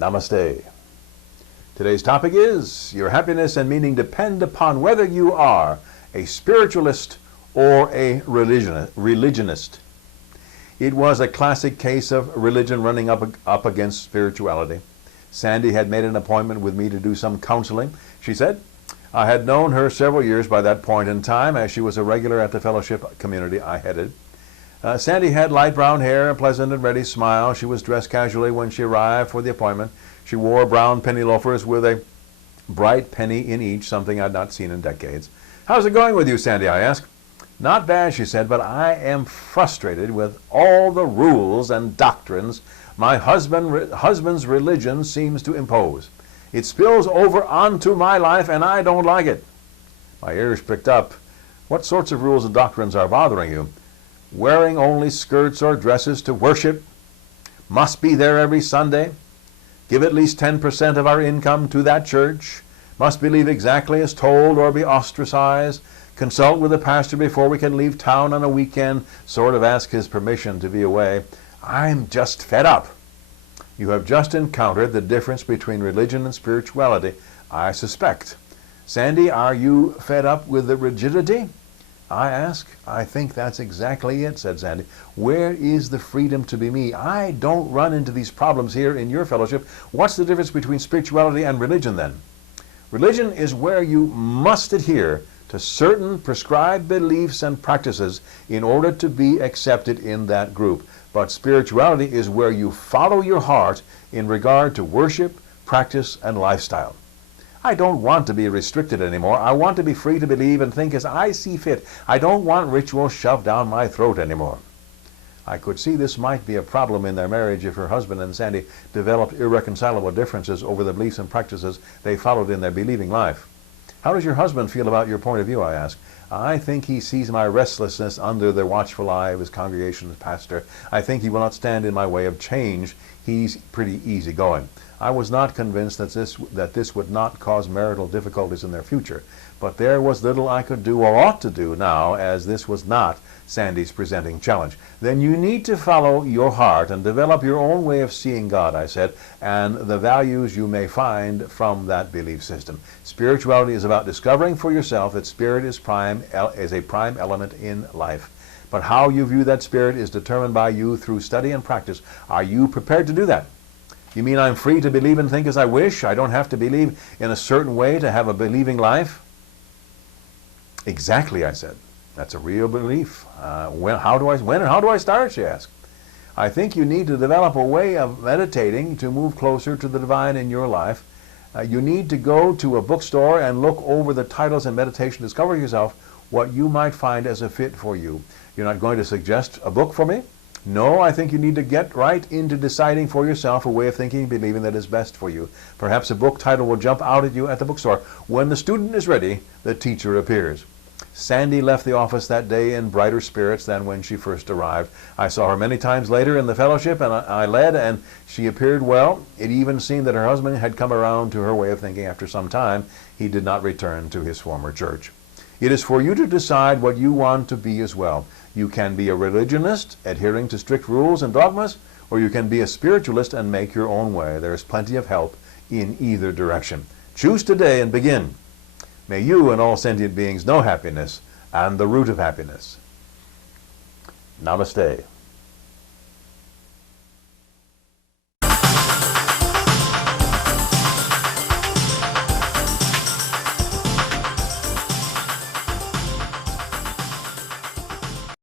Namaste. Today's topic is, your happiness and meaning depend upon whether you are a spiritualist or a religionist. It was a classic case of religion running up against spirituality. Sandy had made an appointment with me to do some counseling. She said, I had known her several years by that point in time, as she was a regular at the fellowship community I headed. Sandy had light brown hair, a pleasant and ready smile. She was dressed casually when she arrived for the appointment. She wore brown penny loafers with a bright penny in each, something I'd not seen in decades. How's it going with you, Sandy? I asked. Not bad, she said, but I am frustrated with all the rules and doctrines my husband's religion seems to impose. It spills over onto my life, and I don't like it. My ears pricked up. What sorts of rules and doctrines are bothering you? Wearing only skirts or dresses to worship? Must be there every Sunday? Give at least 10% of our income to that church? Must believe exactly as told or be ostracized? Consult with the pastor before we can leave town on a weekend? Sort of ask his permission to be away. I'm just fed up. You have just encountered the difference between religion and spirituality, I suspect. Sandy, are you fed up with the rigidity? I ask. I think that's exactly it, said Sandy. Where is the freedom to be me? I don't run into these problems here in your fellowship. What's the difference between spirituality and religion then? Religion is where you must adhere to certain prescribed beliefs and practices in order to be accepted in that group. But spirituality is where you follow your heart in regard to worship, practice, and lifestyle. I don't want to be restricted anymore. I want to be free to believe and think as I see fit. I don't want ritual shoved down my throat anymore. I could see this might be a problem in their marriage if her husband and Sandy developed irreconcilable differences over the beliefs and practices they followed in their believing life. How does your husband feel about your point of view, I asked. I think he sees my restlessness under the watchful eye of his congregation's pastor. I think he will not stand in my way of change. He's pretty easygoing. I was not convinced that this would not cause marital difficulties in their future, but there was little I could do or ought to do now, as this was not Sandy's presenting challenge. Then you need to follow your heart and develop your own way of seeing God, I said, and the values you may find from that belief system. Spirituality is about discovering for yourself that spirit is a prime element in life. But how you view that spirit is determined by you through study and practice. Are you prepared to do that? You mean I'm free to believe and think as I wish? I don't have to believe in a certain way to have a believing life? Exactly, I said. That's a real belief. When and how do I start, she asked. I think you need to develop a way of meditating to move closer to the divine in your life. You need to go to a bookstore and look over the titles and meditation. Discover yourself what you might find as a fit for you. You're not going to suggest a book for me? No, I think you need to get right into deciding for yourself a way of thinking and believing that is best for you. Perhaps a book title will jump out at you at the bookstore. When the student is ready, the teacher appears. Sandy left the office that day in brighter spirits than when she first arrived. I saw her many times later in the fellowship, and I led, and she appeared well. It even seemed that her husband had come around to her way of thinking after some time. He did not return to his former church. It is for you to decide what you want to be as well. You can be a religionist, adhering to strict rules and dogmas, or you can be a spiritualist and make your own way. There is plenty of help in either direction. Choose today and begin. May you and all sentient beings know happiness and the root of happiness. Namaste.